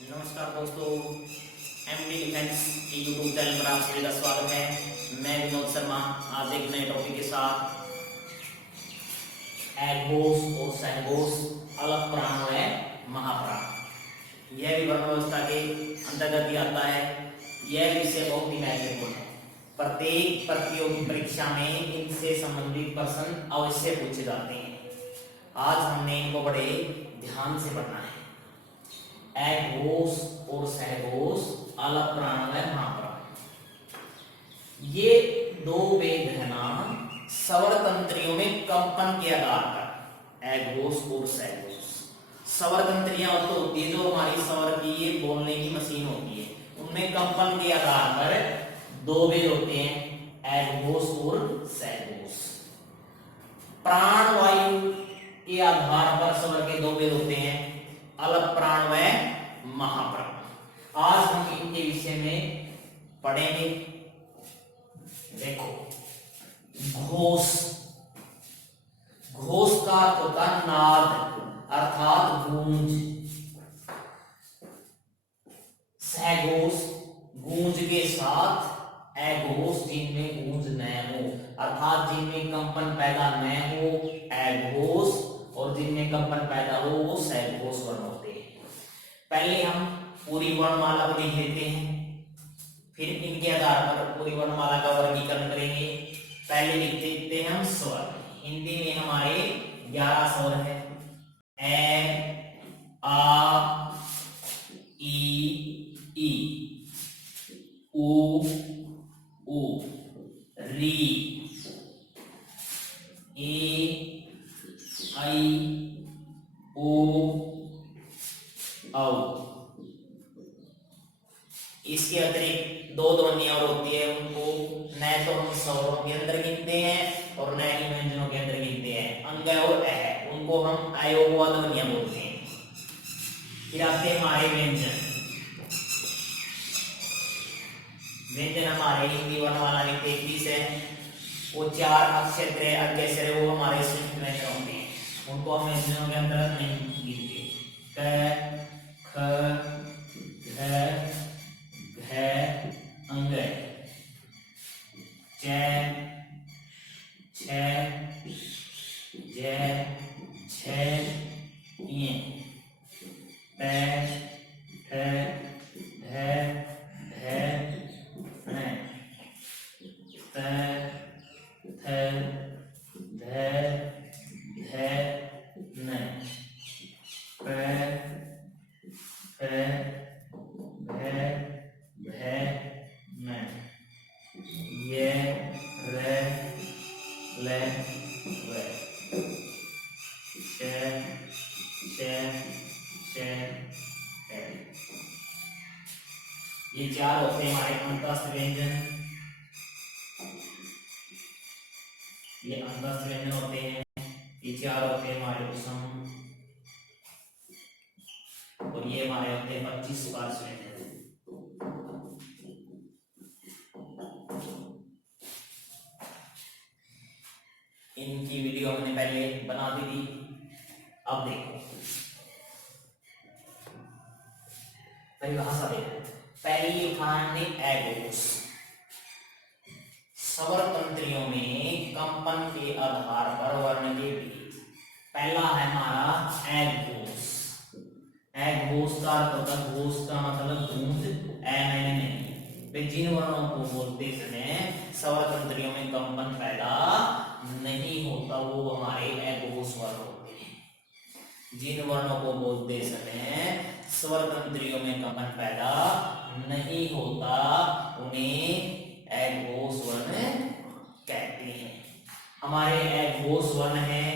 नमस्कार दोस्तों, MD defence के यूट्यूब चैनल पर आप सभी का स्वागत है। मैं विनोद शर्मा आज एक नए टॉपिक के साथ एगोस और सहगोस अलग प्राण व महाप्राण, यह भी वर्ण व्यवस्था के अंतर्गत ही आता है। यह विषय बहुत ही महत्वपूर्ण है। प्रत्येक प्रतियोगी परीक्षा में इनसे संबंधित प्रश्न अवश्य पूछे जाते हैं। आज हमने इनको बड़े ध्यान से पढ़ना है। एगोस और सहगोस अलग प्राण व महाप्राण, ये दो वेद है ना स्वर तंत्रियों में कंपन के आधार पर। एगोस और सहगोस स्वर तंत्रियां तो होती है जो हमारी स्वर की ये बोलने की मशीन होती है, उनमें कंपन के आधार पर दो वेद होते हैं, एगोस और सहगोस। प्राण वायु के आधार पर स्वर के दो वेद होते हैं, अलग प्राण व महाप्राण। आज हम इनके विषय में पढ़ेंगे। देखो, घोष, घोष का अर्थ होता है नाद अर्थात गूंज। सहघोष गूंज के साथ, एघोष जिनमें गूंज न हो अर्थात जिनमें कंपन पैदा न हो एघोष, और जिनमें कंपन पैदा हो वो सहघोष वर्ण होते हैं। पहले हम पूरी वर्णमाला को लिख लेते हैं, फिर इनके आधार पर पूरी वर्णमाला का वर्गीकरण करेंगे। पहले लिख देते हैं हम स्वर। हिंदी में हमारे 11 स्वर है। ए, आ, ई, उ, री, ए, आई, ओ, औ। इसके अतिरिक्त दो ध्वनियां और होती है, उनको न तो हम स्वरों के अंदर गिनते हैं और न ही व्यंजनों के अंदर गिनते हैं। अंग और अ, उनको हम अयोगवा ध्वनियां बोलते हैं। फिर आते हैं हमारे व्यंजन। व्यंजन हमारे हिंदी वर्णमाला में 33 है, वो 4 अक्षर अज्ञाक्षर है, वो हमारे संयुक्त व्यंजन होते हैं, उनको हम व्यंजनों के अंदर नहीं गिनते। क, ख, घ, अंग, च, छ, ज, छ, य, ट, ठ, ढ, ढ, ण, त, थ, ध, ध, न, प, फ, भ, भ, म, य, र, ल, व, श, श, श, श। ये 4 होते हैं हमारे अंतस्थ व्यंजन। ये अंतस्थ व्यंजन होते हैं, ये 4 होते हैं हमारे उपसम, और ये हमारे होते हैं 25 स्पर्श व्यंजन। इनकी वीडियो हमने पहले बना दी थी। अब देखो परिभाषा देखो। पहली हमने एगोस, स्वर तंत्रियों में कंपन के आधार पर वर्ण के बीच। पहला है हमारा एगोस। एगोस का अर्थ होता है, घोष का मतलब गूंज, नहीं। जिन वर्णों को बोलते समय स्वर तंत्रियों में कंपन पैदा नहीं होता वो हमारे एगोस वर्ण होते हैं। जिन वर्णों को बोलते समय स्वर तंत्रियों में कंपन पैदा नहीं होता उन्हें एगोस वर्ण कहते हैं। हमारे एगोस वर्ण है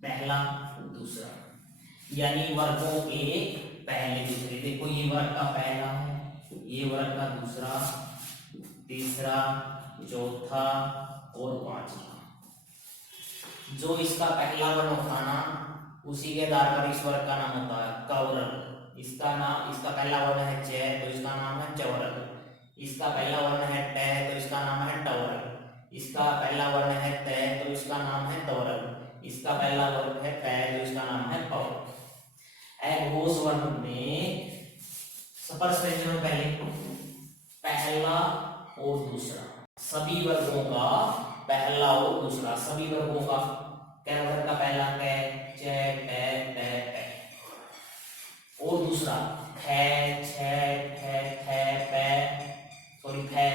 पहला, दूसरा, यानी वर्गों के पहले दूसरे। देखो ये वर्ग का पहला है, ये वर्ग का दूसरा, तीसरा, चौथा और पांचवा। जो इसका पहला वर्ण होता ना उसी के आधार पर इस वर्ग का नाम होता है कौरल। इसका पहला वर्ण है च, तो इसका नाम है चौरल। इसका पहला वर्ण है ट, तो इसका नाम है टौरल। इसका पहला वर्ण है त, तो इसका नाम है तौरल। इसका पहला वर्ण है प, तो इसका नाम है पौरल। एघोष वर्ण में स्पर्श व्यंजन में पहला और दूसरा, सभी वर्गों का पहला और दूसरा, सभी वर्गों का, कै वर्ग का पहला कै, चे, टै, टै, टै, और दूसरा खे, छे, ठे, थे, पै, सॉरी थे।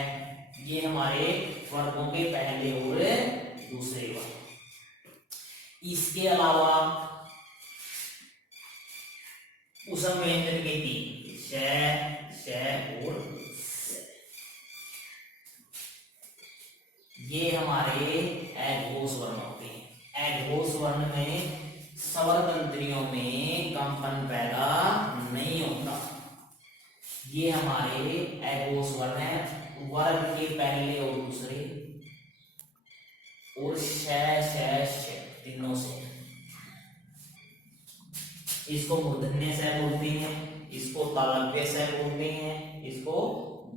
ये हमारे वर्गों के पहले और दूसरे वर्ग। इसके अलावा उसम व्यंजन के तीन, श, और स। ये हमारे एघोष वर्ण होते हैं। एघोष वर्ण में स्वर तंत्रियों में कंपन पैदा नहीं होता। ये हमारे एघोष वर्ण है, वर्ग के पहले और दूसरे, और श तीनों से। इसको मूर्धन्य स बोलते हैं, इसको तालव्य स बोलते हैं, इसको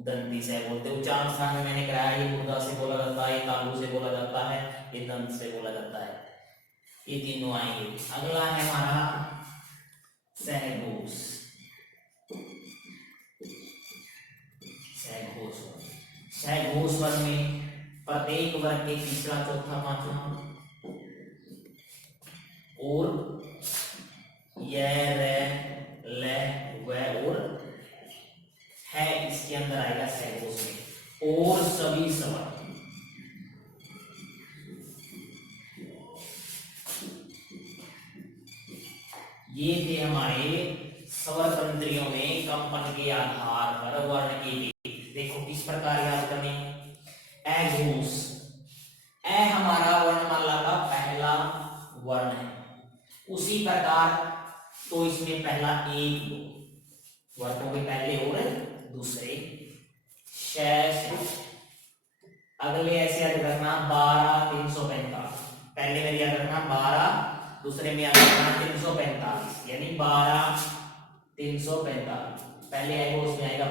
दंती स बोलते हैं। उच्चारण स्थान में मैंने कराया, ये मूर्धा से बोला जाता है, ये तालु से बोला जाता है, ये दंत से बोला जाता है। ये तीनों आएंगे। अगला है हमारा सहघोष। सहघोष वर्ण में प्रत्येक वर्ग के तीसरा, चौथा, पांचवा और य, र, ल, व और है, इसके अंदर आएगा सहघोष में, और सभी स्वर। ये थे हमारे स्वर तंत्रियों में कंपन के आधार पर वर्ण के लिए। देखो किस प्रकार याद करने हैं। एघोष, ए हमारा वर्णमाला का पहला वर्ण है, उसी प्रकार तो इसमें पहला एक, दो वर्गों के पहले और दूसरे। श, अगले ऐसे याद रखना 12, 345, पहले में याद रखना 12, दूसरे में याद रखना 345, यानी 12, 345। पहले एघोष में आएगा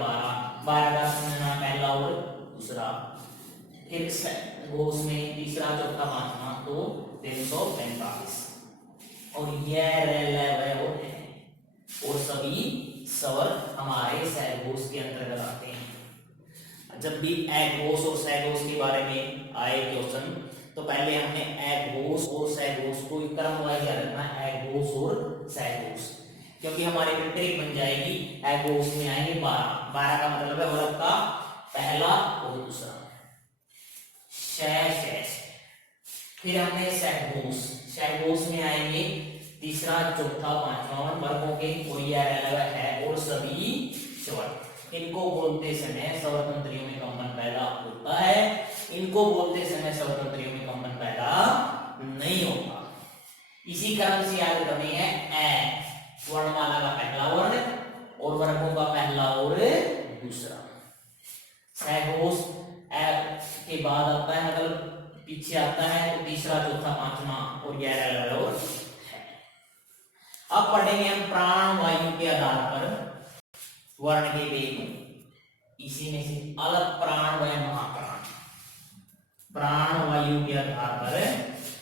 12 का समझना पहला और दूसरा, फिर घोष में तीसरा, चौथा, पांचवा, तो 345। और यह और सभी स्वर हमारे सहघोष के अंतर्गत आते हैं। जब भी एघोष और सहघोष के बारे में आए क्वेश्चन, तो पहले हमने एघोष और सहघोष को क्रम वाइज याद रखना, एघोष और सहघोष, क्योंकि हमारी ट्रिक बन जाएगी। एघोष में आएंगे 12, 12 का मतलब है वर्ग का पहला और दूसरा। फिर हमने सहघोष, सहघोष में आएंगे तीसरा, चौथा, पांचवा वर्गों के, और है और सभी स्वर। इनको बोलते समय स्वर तंत्रियों में कंपन पैदा होता है, इनको बोलते समय स्वर तंत्रियों में कंपन पैदा नहीं होता। इसी कारण से याद करनी है, ए वर्णमाला का पहला वर्ण और वर्गों का पहला और दूसरा। सहघोष ए के बाद आता है, मतलब पीछे आता है, तो तीसरा, चौथा, पांचवा और और है। अब पढ़ेंगे हम प्राण वायु के आधार पर वर्ण के वेग। इसी में से अलग प्राण व महाप्राण, प्राण वायु के आधार पर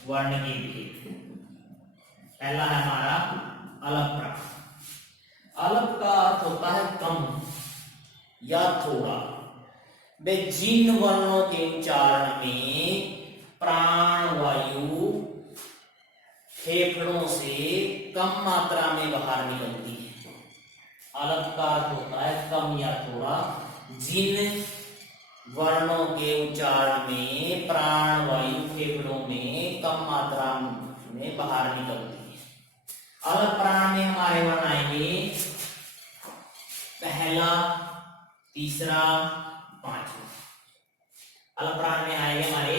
वर्ण के वेग। पहला है हमारा अलग प्राण। अलग का अर्थ होता है कम या थोड़ा। वे जिन वर्णों के उच्चारण में प्राण वायु फेफड़ों से कम मात्रा में बाहर निकलती है। अलग का अर्थ होता है कम या थोड़ा। जिन वर्णों के उच्चारण में प्राण वायु फेफड़ों में कम मात्रा में बाहर निकलती है। अलग प्राण में हमारे वर्ण आएंगे पहला, तीसरा, पांचवा। अलग प्राण में आएंगे हमारे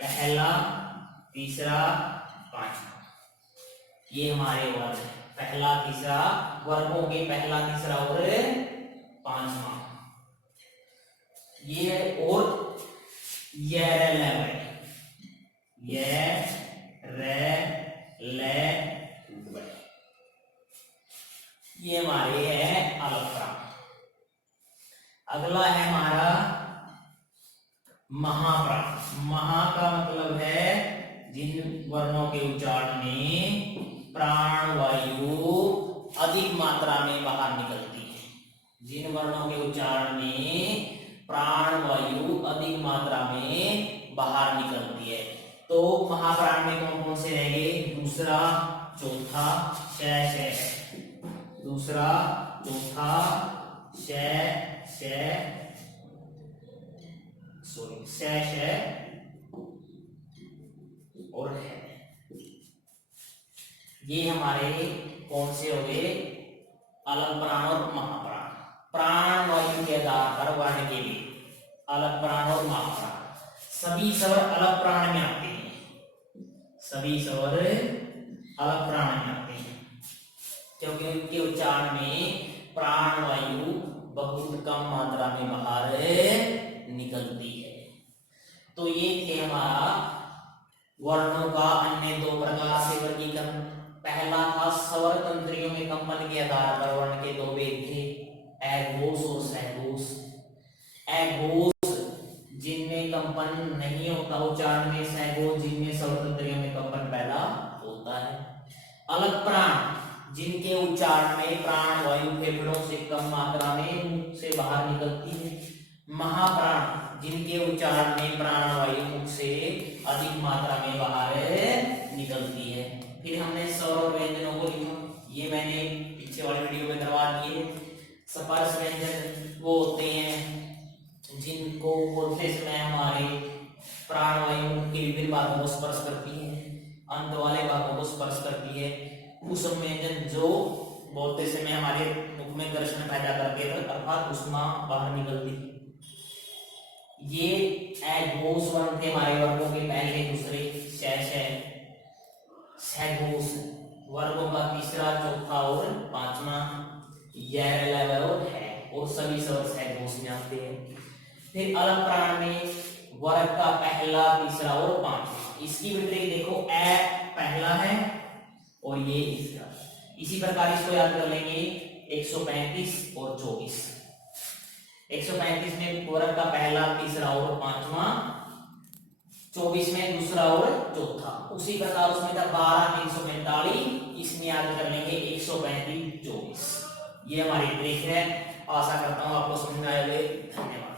पहला, तीसरा, पांचवा। ये हमारे वर्ग है, पहला, तीसरा, वर्गों के पहला, तीसरा और पांचवा। ये और ये हमारे है अलग प्राण। अगला है हमारा महाप्राण। महा का मतलब है जिन वर्णों के उच्चारण में प्राण वायु अधिक मात्रा में बाहर निकलती है। जिन वर्णों के उच्चारण में प्राण वायु अधिक मात्रा में बाहर निकलती है, तो महाप्राण में कौन कौन से रहेंगे? दूसरा, चौथा, दूसरा, चौथा, और है। ये हमारे कौन से हो गए? अलग प्राण और महाप्राण। प्राण वायु के आधार पर वर्ण के लिए अलग प्राण और महाप्राण। सभी स्वर अलग प्राण में आते हैं, सभी स्वर अलग प्राण में आते हैं, क्योंकि उनके उच्चारण में प्राण वायु बहुत कम मात्रा में बाहर निकलती है। तो ये थे हमारा वर्णों का अन्य दो प्रकार से वर्गीकरण। पहला था स्वर तंत्रियों में कंपन के आधार पर वर्ण के दो भेद थे, एघोष और सहघोष। एघोष जिनमें कंपन नहीं होता उच्चारण में, सहघोष जिनमें स्वर तंत्रियों में कंपन पैदा होता है। अलग प्राण जिनके उच्चारण में प्राण वायु फेफड़ों से कम मात्रा में मुख से बाहर निकलती है। महाप्राण जिनके उच्चारण में प्राण वायु मुख से अधिक मात्रा में बाहर निकलती है। फिर हमने स्वर और व्यंजनों को लिखा, ये मैंने पीछे वाली वीडियो में करवा दिए। स्पर्श व्यंजन वो होते हैं जिनको बोलते समय हमारे प्राण वायु मुख के विभिन्न भागों को स्पर्श करती है, अंत वाले भागों को स्पर्श करती है। कुसुम व्यंजन जो बोलते समय हमारे मुख में घर्षण पैदा करते हैं, अर्थात ऊष्मा बाहर निकलती है। ये एघोष वर्ण थे हमारे वर्गों के पहले, दूसरे, सहघोष वर्गों का तीसरा, चौथा और पांचवा, और है, और सभी स्वर सहघोष में आते हैं। फिर अलग प्राण में वर्ग का पहला, तीसरा और पांचवा। इसकी विपरीत देखो, ए पहला है और ये तीसरा। इसी प्रकार इसको याद कर लेंगे, 135 और 24। 135 में वर्ग का पहला, तीसरा और पांचवा, 24 में दूसरा और चौथा। उसी प्रकार उसमें था 12, 345, इसमें याद कर लेंगे 135, 24। ये हमारी ट्रिक है। आशा करता हूं आपको समझ में आए। धन्यवाद।